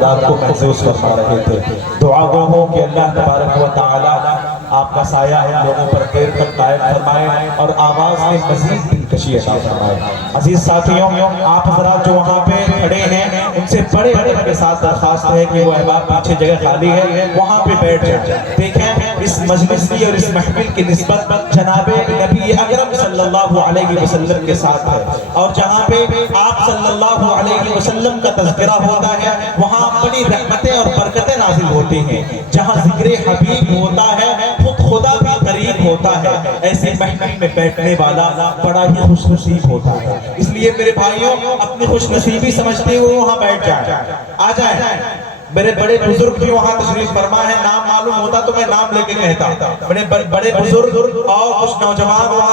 हज़रात को महसूस फरमा रहे थे। दुआ गो हो कि अल्लाह तबारक व तआला आपका साया हम लोगों पर देर तक कायम फरमाए और आवाज़ में मज़ीद दिलकशी अता फरमाए। अजीज साथियों, आप हज़रात जो वहाँ पे खड़े हैं उनसे बड़े अदब के साथ दरख्वास्त है कि वो अहबाब पीछे जगह खाली है वहाँ पे बैठ जाए। देखें इस मजलिस की और इस महफिल की निस्बत जनाबे नबी अकरम सल्लल्लाहु अलैहि वसल्लम के साथ है और जहाँ पे आप सल्लल्लाहु अलैहि वसल्लम का तज़किरा होता है वहाँ बड़ी रहमतें और बरकतें नाजिल होती हैं। जहाँ ज़िक्र हबीब होता है खुद खुदा भी करीब होता है। ऐसे महफिल में बैठने वाला बड़ा ही खुशनसीब होता है। इसलिए मेरे भाइयों अपनी खुशनसीबी समझते हुए वहाँ बैठ जाए, आ जाए। मेरे बड़े बुजुर्ग भी वहाँ तशरीफ फरमा है, नाम मालूम होता तो मैं नाम लेके कहता। मेरे बड़े बुजुर्ग और कुछ नौजवान वहाँ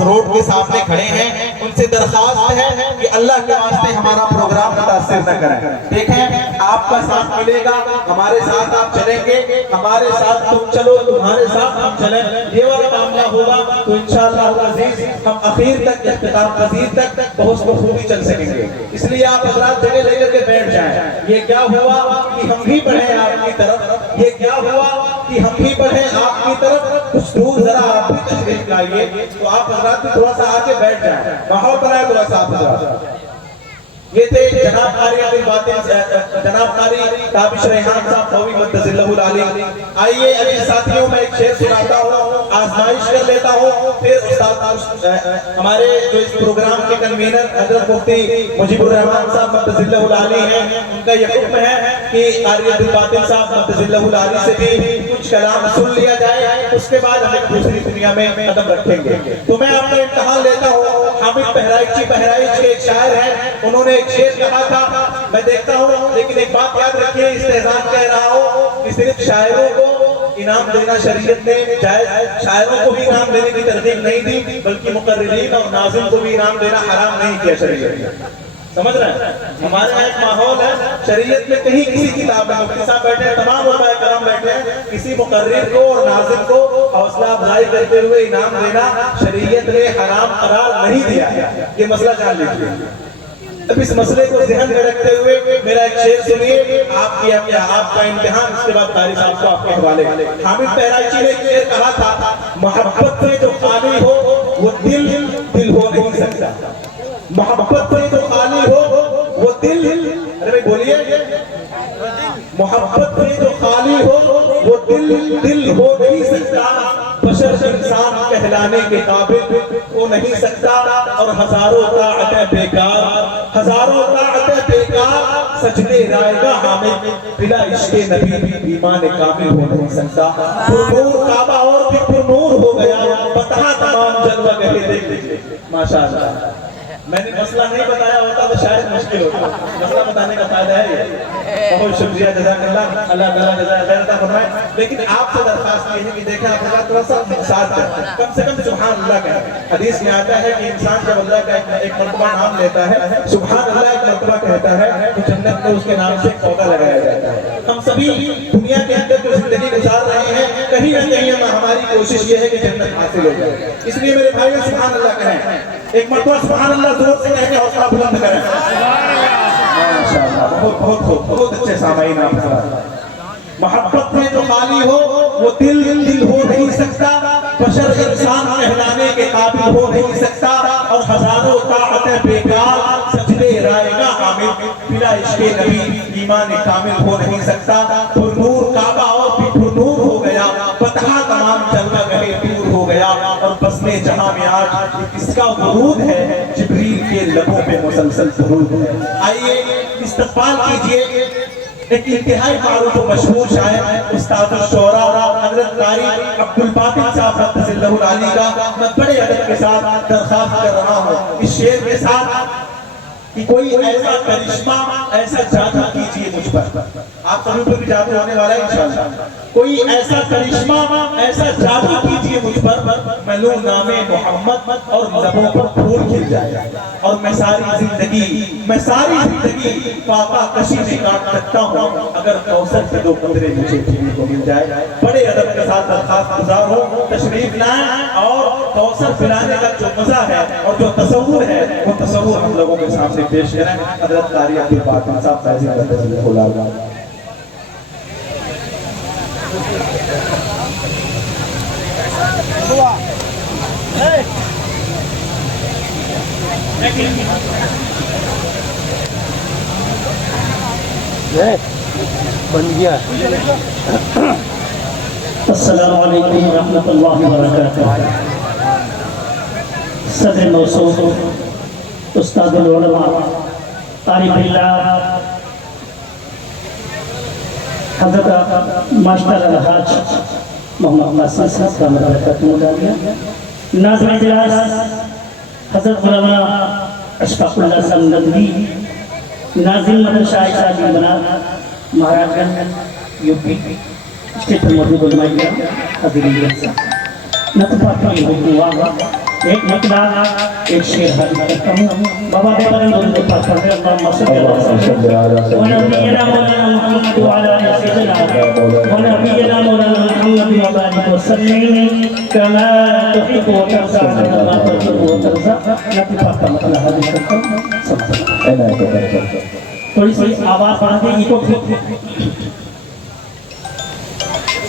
रोड के सामने खड़े हैं, उनसे दरख्वास्त है कि अल्लाह के वास्ते हमारा प्रोग्राम मुतासिर न करें। देखें आपका साथ मिलेगा, हमारे साथ आप चलेंगे, हमारे साथ तुम चलो, तुम्हारे साथ हम चले, ये वाला मामला होगा तो इंशाअल्लाह अज़ीज हम आखिर तक इख्तिताम पजीर तक बहुत बखूबी चल सकेंगे। इसलिए आप हज़रात जगह लेकर के बैठ जाएं। ये क्या हुआ कि हम भी बढ़े आपकी तरफ, ये क्या हुआ कि हम भी बढ़े आपकी तरफ। कुछ दूर जरा आप भी तशरीफ लाइए तो आप हज़रात भी थोड़ा सा आके बैठ जाएं, माहौल बनाए थोड़ा सा आप। ये थे जनाब कारी अब्दुल बातिन, जनाब कारी ताबिश रेहान साहब फौवी मुद्दसिल्लहुल आली। आइए अभी साथियों मैं एक शेर सुनाता हूँ, आजमाइश कर लेता हूँ, फिर उस्ताद हमारे जो इस प्रोग्राम के कन्वीनर हजरत मुफ्ती मुजीबुर रहमान साहब मुद्दसिल्लहुल आली हैं, उनका ये हुक्म है कि कारी अब्दुल बातिन साहब मुद्दसिल्लहुल आली से भी कुछ कलाम सुन लिया जाए, उसके बाद हम दूसरी दुनिया में कदम रखेंगे। तो मैं आपका इम्तिहान लेता हूँ। हामिद बहराइची के एक शायर हैं, उन्होंने एक शेर कहा था, मैं देखता हूँ, लेकिन एक बात याद रखिए, इस्तेज़ान कह रहा हूँ कि सिर्फ शायरों को इनाम देना शरीयत ने जायज़, शायरों को भी इनाम देने की तरगीब नहीं दी, बल्कि मुकर्रिरीन और नाज़िम को भी इनाम देना हराम नहीं किया शरीयत ने। समझ रहे हैं? हमारे यहाँ एक माहौल है, शरीयत में कहीं किसी किताब में मुफ्ती साहब बैठे हैं, तमाम उलमाए कराम बैठे हैं, किसी मुकर्रिर को और नाज़िम को हौसला अफजाई करते हुए इनाम देना शरीयत ने हराम करार नहीं दिया है। ये मसला जान लीजिए। अब इस मसले को ज़हन में रखते हुए मेरा एक शेर सुनिए, आपका इम्तिहान, उसके बाद कारी साहब को आपके हवाले। हामिद बहराइची ने एक शेर कहा था, मोहब्बत में जो खाली हो वो दिल हो नहीं सकता। मोहब्बत में जो खाली हो वो दिल, अरे भाई बोलिए, मोहब्बत में जो खाली हो वो दिल हो नहीं सकता। बशर इंसान कहलाने के काबिल हो नहीं सकता। और हजारों ताअतें बेकार सजदे रायगा हामिद बिला इश्क़े नबी ईमान कामिल हो नहीं सकता। पुरनूर काबा और भी पुरनूर हो गया, बता तमाम जलवा गहे देख लीजिए। माशाअल्लाह, मैंने मसला नहीं बताया होता तो शायद मुश्किल होता, मसला बताने का फायदा है ये। बहुत शुक्रिया, जज़ाकल्लाह, अल्लाह ताला जज़ा खैर अता फरमाए। लेकिन आपसे दरख्वास्त ये है कि देखें आप थोड़ा सा साथ दें, कम से कम सुभान अल्लाह कहें। हदीस में आता है कि इंसान जब अल्लाह का एक मर्तबा नाम लेता है, सुभान अल्लाह एक मर्तबा कहता है, तो जन्नत में उसके नाम से एक पौधा लगाया जाता है। हम सभी दुनिया के अंदर जो जिंदगी गुजार रहे हैं, कहीं ना कहीं हमारी कोशिश ये है कि जन्नत हासिल हो जाए। इसलिए मेरे भाइयों सुभान अल्लाह कहें, एक मर्तबा सुभान अल्लाह जोर से कह के हौसला बुलंद करें। माशाअल्लाह, बहुत अच्छे सामाईन आप। मोहब्बत में जो खाली हो वो दिल हो नहीं सकता। बशर इंसान कहलाने के काबिल हो नहीं सकता। और हजारों ताअतें बेकार सजदे रायगा हामिद बिला इश्क़े नबी ईमान कामिल हो नहीं सकता। पुरनूर काबा और भी पुरनूर हो गया, फतहा तमाम जलवा गहे दूर हो गया। और बसने जहां में आज इसका वरूद है, जिब्रील के लबों पे मुसलसल दुरूद है। आइए इस्तक़बाल कीजिए एक इंतहाई मारूफ और मशहूर शायर उस्ताद शोरा हज़रत कारी अब्दुल बातिन साहब मुद्दसिल्लहुल आली का मैं बड़े अदब के साथ दरख्वास्त कर रहा हूँ इस शेर के साथ कि कोई ऐसा करिश्मा, ऐसा जादू कीजिए मुझ पर। आप सभी पर भी जादू होने वाला है इंशाअल्लाह। कोई ऐसा करिश्मा, ऐसा जादू कीजिए मुझ पर, मैं लूं नामे मोहम्मद और लबों पर फूल खिल जाए, और मैं सारी जिंदगी फाका कशी में काट सकता हूँ अगर कौसर के 2 कतरे मुझे पीने को मिल जाए। बड़े अदब के साथ दरखास्त गुजार हो, तशरीफ लाएं और कौसर पिलाने का जो मजा है और जो तसव्वुर है वो तसव्वुर हम लोगों के सामने पेश करें। हज़रत कारी अब्दुल बाकी साहब फैज़ी बन गया। अस्सलामु अलैकुम रहमतुल्लाहि व बरकातुहू। सदर मौसूफ उस्तादुल उलमा कारी बिल्लाह हज़रत मास्टर अलहाज मोहम्मद नासिर साहब का बरकतुहू डालिया। नाज़रीन इजलास हज़रत मौलाना अशफाकुल्लाह साहब नदवी नाज़िम मदरसा आयशा जी बना महाराजगंज यूपी स्टेट में मौजूद उलमाए हज़रीन जलसा नतफा की हुआ एक मकदार एक शेर हाजिर करता हूँ। बाबा देवरन दोनों पर पढ़े अल्लाह मसल्लल्लाहु व नबीना मौलाना मुहम्मद व अला सय्यिदना व नबीना मौलाना मुहम्मद व बारिक व सल्लिम कमा तुहिब्बु व तर्ज़ा कमा तुहिब्बु व तर्ज़ा। नतफा का मतलब हाजिर करता हूँ सब थोड़ी सी आवाज बढ़ा देगी तो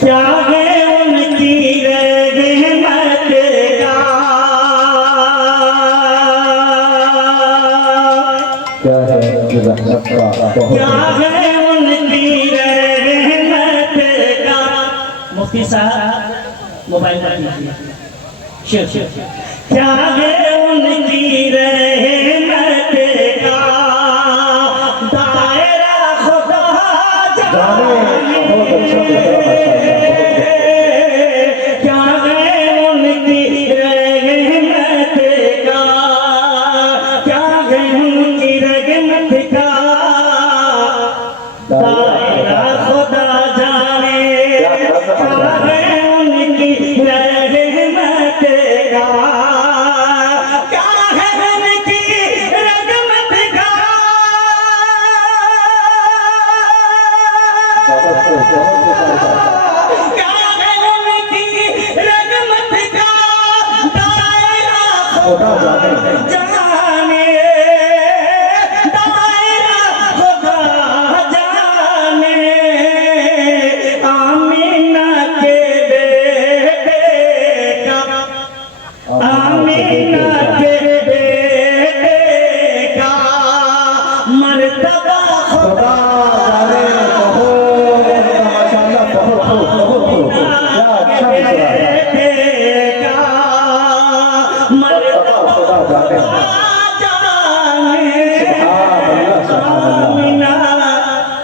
त्यागे उनकी रहमत का क्या है उनकी रहमत का। मुफ्ती साहब मोबाइल पर लीजिए शेर क्या है उनकी रहमत का दायरा खुदा जाने। क्या है उनकी रहमत का, क्या है उनकी रहमत का दायरा खुदा जाने। क्या है उनकी रहमत का, क्या है उनकी रहमत का। क्या है उनकी रहमत का दायरा खुदा जाने। दायरा खुदा जाने। आमीना के बेटे का, आमीना के बेटे का मर्तबा खुदा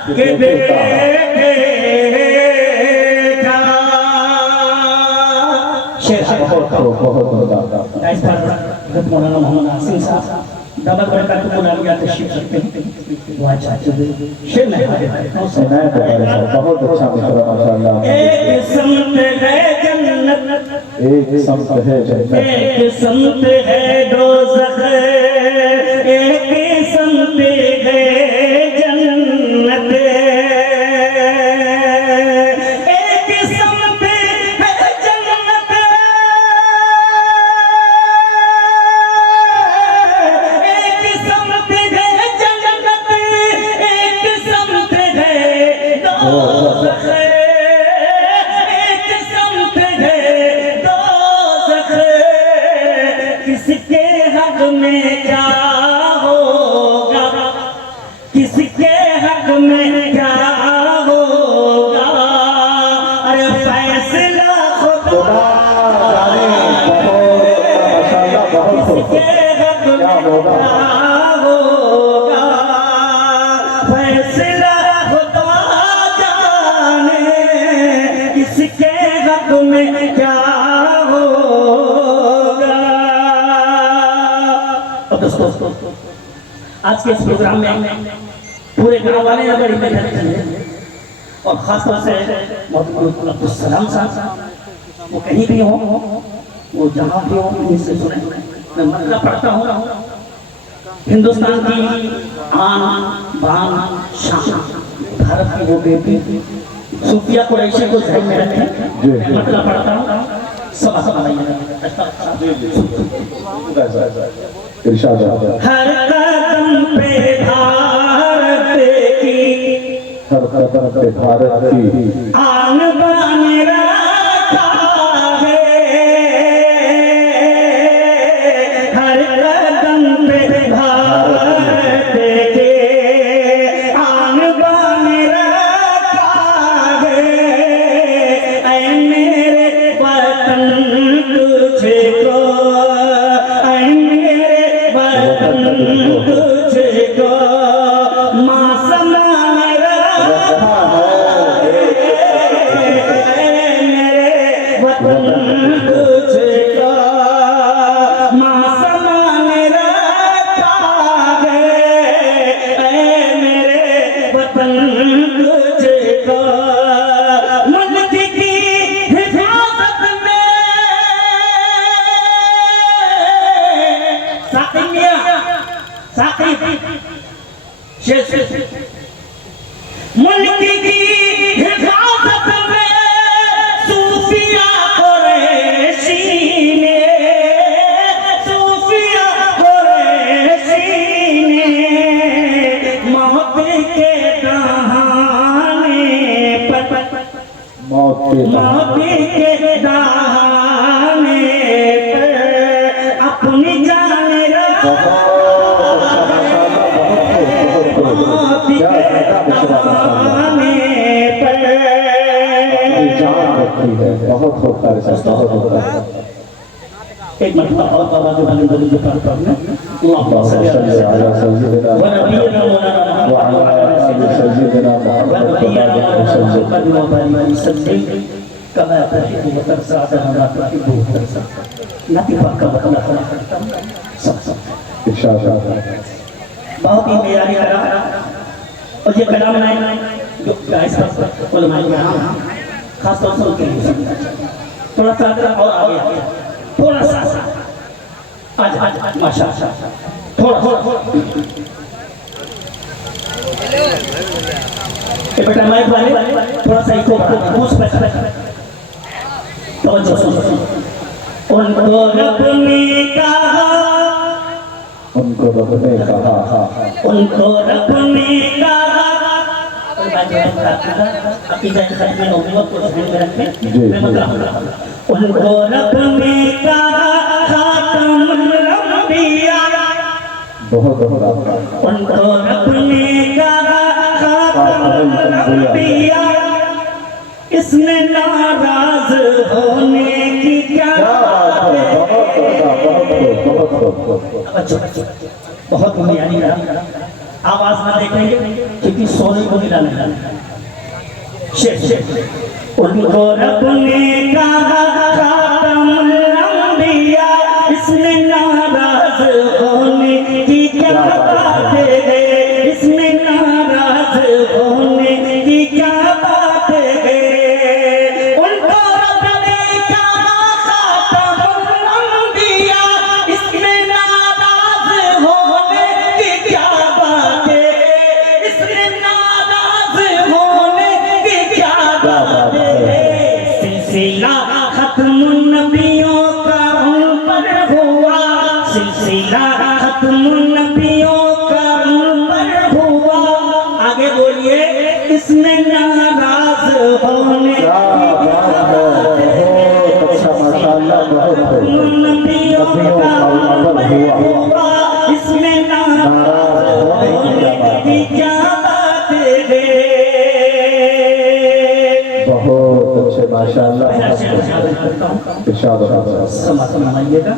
के बेटे का। शेर मौलाना मोहम्मद नासिर साहब डबल बरकत को नामिया तशरीफ रखते हैं। वो अच्छा शेर नहीं बहुत अच्छा मिसरा माशाअल्लाह। एक समत है जन्नत, एक समत है जन्नत, एक समत है दोज़ख, एक समत है जन्नत। एक समत है जन्नत, एक समत है जन्नत, एक समत है दोज़ख, एक समत है दोज़ख। किसके हक में क्या होगा, किसके हक में क्या होगा। अरे फैसला खुदा किसके हक में क्या होगा। फैसला खुदा जाने किसके हक में क्या होगा। दोस्तों आज के इस प्रोग्राम में पूरे गांव वाले ने बड़ी मेहनत की है। और खासतौर से मोहम्मद अब्दुल साहब, वो कहीं भी हो, वो जहाँ भी हो, इनसे सुने। मैं मतलब पढ़ता हूँ, हिंदुस्तान की आन बान शान, भारत की वो बेटी सूफिया कुरैशी को ध्यान में रखें। मतलब पढ़ता हूँ, सब हर कदम पे भारत की, हर कदम पे भारत की आन बान रखा है, हर कदम पे भारत के आन बान रखा है। ऐ मेरे वतन तुझको, ऐ मेरे वतन तुझको माँ समान रखा है, मेरे वतन तुझको माँ समान रखा है, मेरे वतन तुझको मुल्क की हिफाजत में मुल्क की हिफाजत में सूफिया कुरैशी ने, सूफिया कुरैशी ने मौत के दहाने पर, मौत के मौत के दहाने पर अपनी जान रखा, मौत के दहाने पर जान रखी है। बहुत होता है, बहुत होता है। एक मरतबा और बाबा जो बने बने जो पढ़ना अल्लाह सल्लल्लाहु अलैहि वसल्लम व नबीना मौलाना व अला आलि सय्यिदिना मुहम्मद कमा तहिब व तरसा मा तहिब व तरसा नबी पाक का मतलब सब इरशाद बहुत ही प्यारी कलाम और ये कलाम है जो गाइस पर उलमाए किराम खास तौर से उनके लिए थोड़ा सा और आगे थोड़ा सा आज माशाअल्लाह थोड़ा ये बेटा माइक वाले थोड़ा सा इको पूछ पे तवज्जो सुनो। उनको रब ने कहा, उनको रब ने कहा, उनको रब ने कहा, अकीदा खत्म में नबूवत को ध्यान में रखें। मैं मतलब उनको रब ने कहा खातमुल अंबिया, बहुत बहुत उनको रब ने कहा खातमुल अंबिया, इसमें नाराज होने की क्या बात है। बहुत बुनियादी आवाज में देखेंगे क्योंकि सोने को मिला नहीं। उनको रब ने कहा खातमुल अंबिया, इसमें नाराज होने की क्या बात है, इसमें नाराज होने की क्या बात है। उनको रब ने कहा खातमुल अंबिया, इसमें नाराज होने की क्या बात है, इसमें नाराज होने की क्या बात है। सिलसिला खत्मुन नबियों का उन पर हुआ, सिलसिला खत्मुन नबियों का उन पर हुआ। आगे बोलिए, इसमें नाराज होने की क्या बात है, खत्मुन नबियों का उन पर हुआ, इसमें नाराज होने की क्या बात है। बहुत अच्छे माशाअल्लाह। इरशाद समाइएगा।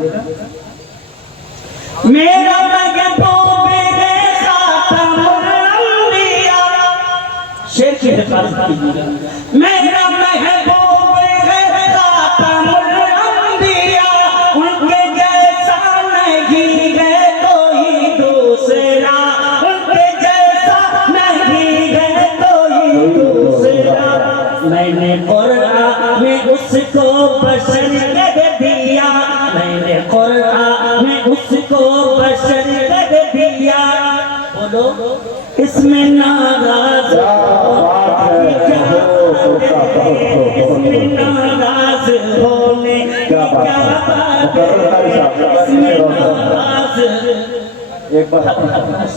मेरा महबूब है खातमुल अंबिया, शेर की हिफाजत कीजिएगा। मेरा महबूब है खातमुल अंबिया, उनके जैसा नहीं है कोई दूसरा, उनके जैसा नहीं है कोई दूसरा। इसमें नाराज क्या बात है, इसमें नाराज होने की क्या बात क्या है। बात मुकर्रर कारी साहब, इसमें नाराज एक बार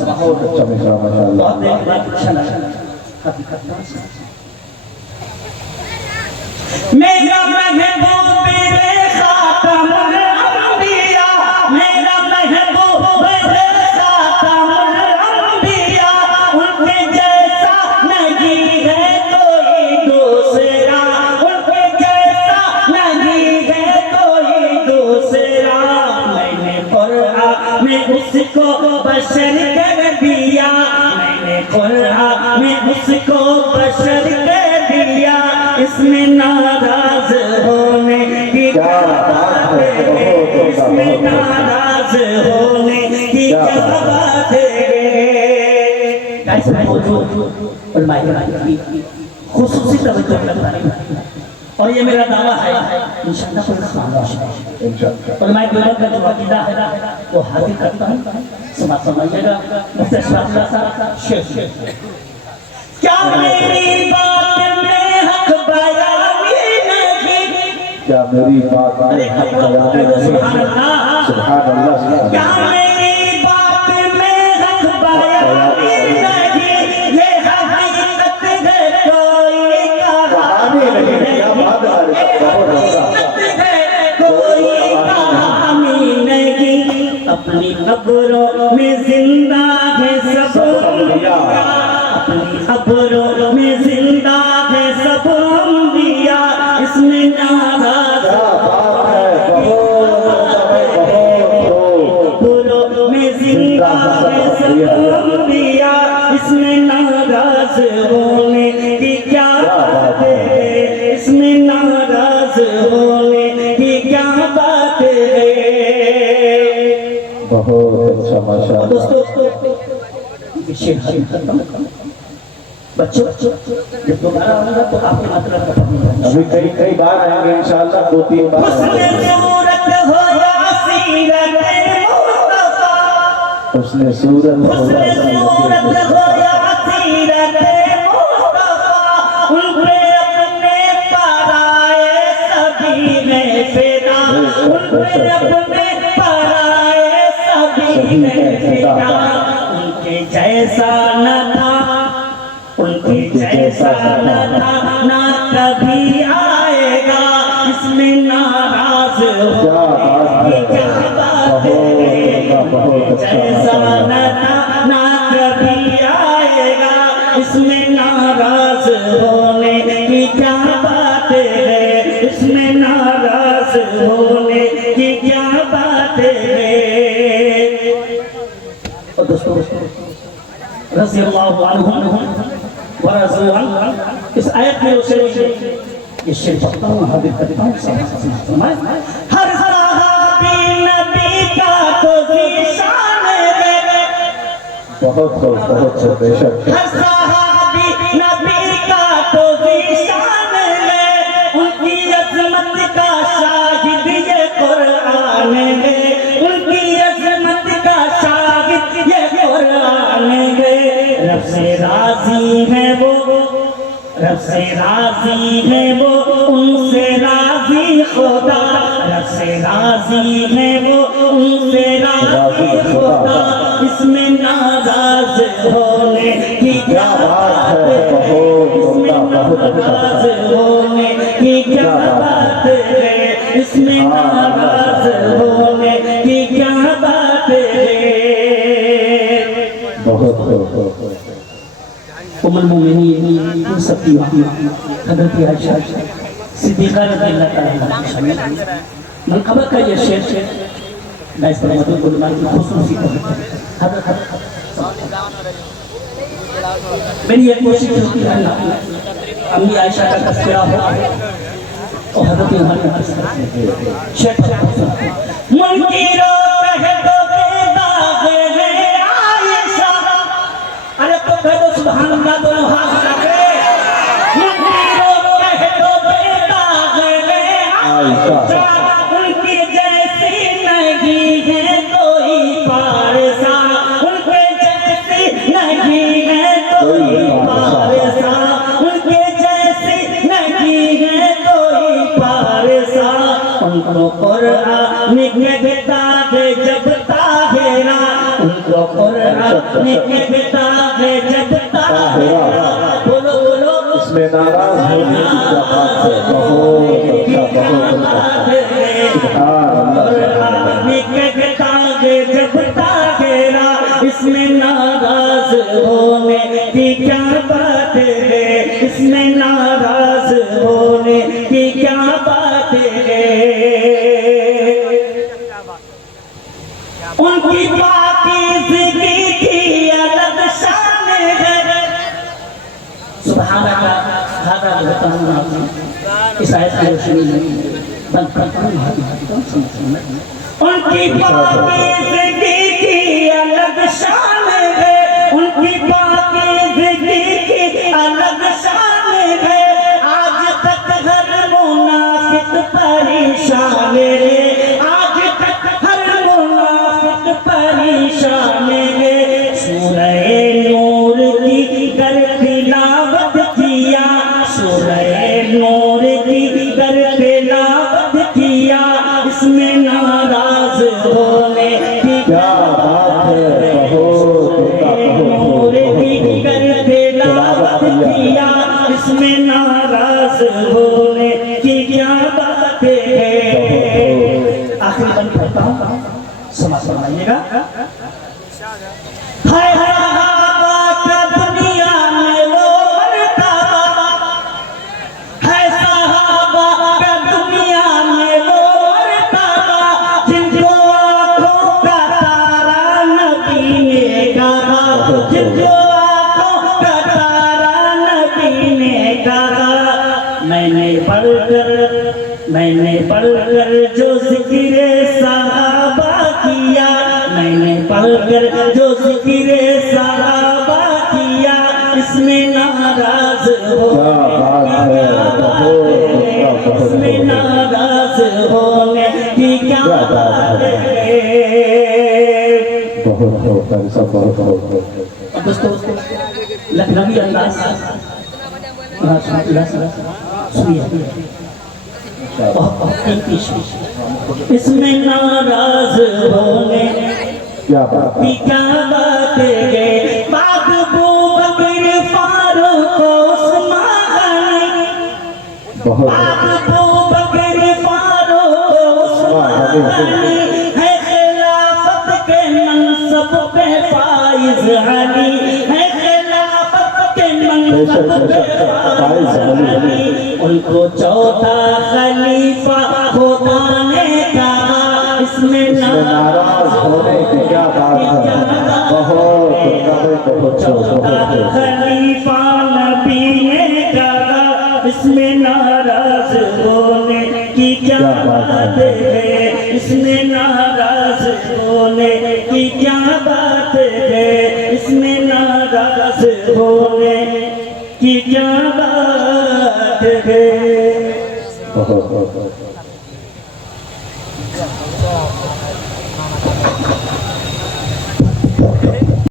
बहुत अच्छा मिश्रा माशाअल्लाह। बहुत देर बाद अच्छा लगा हकीकत मेरा महबूब मेरे खातमुल अंबिया मेरा महबूब मेरे खातमुल अंबिया उनके जैसा नहीं है कोई दूसरा उनके जैसा नहीं है कोई दूसरा मैंने कुरान में उसको बशर कर दिया मैंने कुरान में उसको बशर कर दिया इसमें नाराज होने की क्या बात है इसमें नाराज होने की क्या बात है खुसूसी तवज्जो करता है और ये मेरा दावा है इंशाअल्लाह इंशाअल्लाह उलमाए देवबंद का जो अकीदा है वो हाजिर करता हूँ समझिएगा मुफ्ती अशरफ साहब शेख क्या मेरी बात में हक बयानी नहीं क्या मेरी बात में हक बयानी नहीं? सुभान अल्लाह सुभान अल्लाह। क्या मेरी बात में हक बयानी नहीं ये हकीकत है कोई कहानी नहीं, क्या बात है, बहुत अच्छा। कोई कहानी नहीं अपनी कब्रों में जिंदा है सब अंबिया अपनी कब्रों में जिंदा है सब अंबिया इसमें नाराज कब्रों में जिंदा है सब अंबिया इसमें नाराज होने की क्या बात है इसमें नाराज होने की क्या बात है बहुत अच्छा माशाअल्लाह। दोस्तों शेर खत्म बच्चों जब दोबारा आऊंगा तो आपके मतलब का पता अभी कई बार आएंगे इंशाअल्लाह, 2-3 बार उसने सूरत उनके जैसा न था उनके जैसा न था ना कभी आएगा इसमें नाराज क्या बात है, क्या बात है बहुत अच्छा जैसा न था ना कभी आएगा इसमें नाराज होने की क्या बात है इसमें नाराज होने की क्या बात है और दोस्तों रज़ी अल्लाहु अन्हु व रज़ू अन्हु इस आयत में उसे ये शेर पढ़ता हूँ हाजिर करता हूँ हर सहाबी नबी का तो ज़ीशान है बहुत बेशक हर सहाबी नबी का तो ज़ीशान है उनकी अज़मत का शाहिद ये कुरान है उनकी अज़मत का शाहिद ये कुरान है रब से राज़ी है वो रब से राज़ी है वो उनसे राज़ी खुदा रब से राज़ी है वो उनसे राज़ी खुदा इसमें नाराज होने की क्या बात है इसमें नाराज होने की क्या बात है इसमें नाराज होने की क्या बात है उम्मुल मोमिनीन उन सबकी हज़रत आयशा सिद्दीक़ा रज़ियल्लाहु तआला अन्हा मनक़बत का ये शेर मैं इस तरह मदद उलमा की खुसूसी मेरी एक कोशिश होती है अम्मी आयशा का तज़किरा हो और हज़रत उमर का तज़किरा शेर मुनकिरो कह दो बेदाग है आयशा अरे तो कह दो सुभान अल्लाह दोनों हाथ उठाके मुनकिरो कह दो बेदाग है आयशा उनकी जैसी नहीं है कोई पारसा उनके जैसी नहीं है उनको कुरान के किताब जब ताहिरा, उनको कुरान के किताब जब ताहिरा, बोलो बोलो इसमें नाराज होने की क्या बात है। बहुत अच्छा, कुरान के किताब जब ताहिरा, इसमें नाराज होने की क्या बात है, इसमें नाराज होने की क्या बात है। उनकी पाकीज़गी की अलग शान है। सुभान अल्लाह। हादा बताऊंगा इस आयत की रोशनी में बंद करता हूं। उनकी पाकीज़गी की अलग शान है, उनकी पाकीज़गी की अलग शान है। आज तक हर मुनाफिक परेशान है, आज तक हर मुनाफिक परेशान है। सूरह नूर की कर तिलावत किया, सूरह नूर की कर तिलावत किया, इसमें नाराज होने की क्या बात है। नूर की कर तिलावत किया, इसमें नाराज होने की क्या बात है। आखिरी बंद करता हूँ, समझ फरमाइएगा। हाय सहाबा का दुनिया में वो मर्तबा, हाय सहाबा का दुनिया में वो मर्तबा, जिनको आँखों का तारा नबी ने कहा, जिनको आँखों का तारा नबी ने कहा। मैंने पढ़कर जो ज़िक्र सहाबा किया, मैंने पढ़कर जो ज़िक्र सहाबा किया, इसमें नाराज हो, इसमें नाराज होने की क्या बात है। अब दोस्तों लखनवी अंदाज सुनिए, इसमें नाराज होने क्या बात की क्या बात है। बात अबू बकर फारूक उस्मान, बात अबू बकर फारूक उस्मान, है खिलाफत के मनसब पे फाइज अली, है खिलाफत के मनसब पे फाइज अली। उनको चौथा खलीफा खुदा ने कहा, इसमें नाराज होने की क्या बात है। बहुत खलीफा नबी ने कहा, इसमें नाराज होने की क्या बात है, इसमें नाराज होने की क्या बात है, इसमें नाराज होने की क्या बात है। बहुत